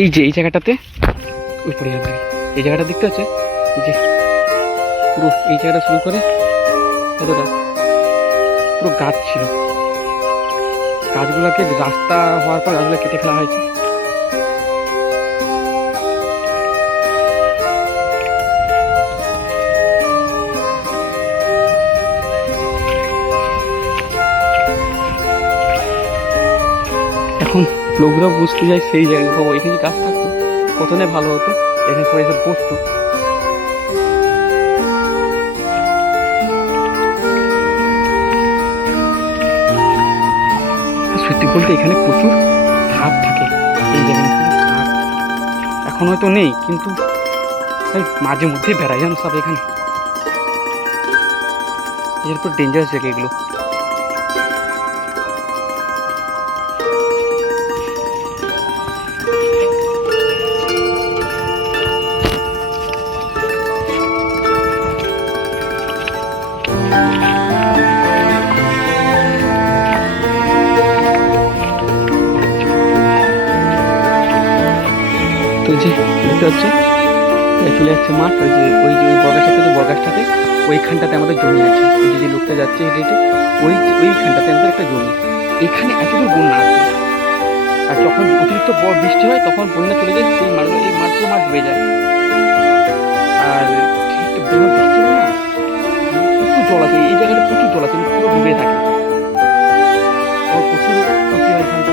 এই যে এই জায়গাটাতে ওই পড়ে যাবে, এই জায়গাটা দেখতে হচ্ছে, এই যে পুরো এই জায়গাটা শুরু করে কতটা পুরো গাছ ছিল, গাছগুলোকে রাস্তা হওয়ার পর গাছগুলো কেটে ফেলা হয়েছে। এখন লোকরা বুঝতে যায় সেই জায়গায় এখানে গাছ থাকতো কত না ভালো হতো, এখানে সবাই এসে বসতো। সত্যি বলতে এখানে প্রচুর সাপ থাকে, এই জায়গায় সাপ এখন হয়তো নেই, কিন্তু মাঝে মধ্যে বেড়ায় জানো সাপ এখানে, এরপর ডেঞ্জারাস জায়গা এগুলো। তো যে দেখতে হচ্ছে চলে যাচ্ছে মাঠ, ওই যে ওই বরগাছটাতে, যে বরগাছটাতে ওইখানটাতে আমাদের জমি আছে, ওই যে লোকটা যাচ্ছে হেঁটে হেঁটে ওইখানটাতে আমাদের একটা জমি, এখানে এতদূর বন্যা আছে, আর যখন অতিরিক্ত বৃষ্টি হয় তখন বন্যা চলে যায়, সেই মাঠগুলো এই মাঠগুলো মাঠ ডুবে যায়। আর বৃষ্টি হয় না, প্রচুর জল আছে এই জায়গাটা, প্রচুর জল আছে, পুরো ডুবে থাকে, প্রচুর ক্ষতি হয় এখানটাতে।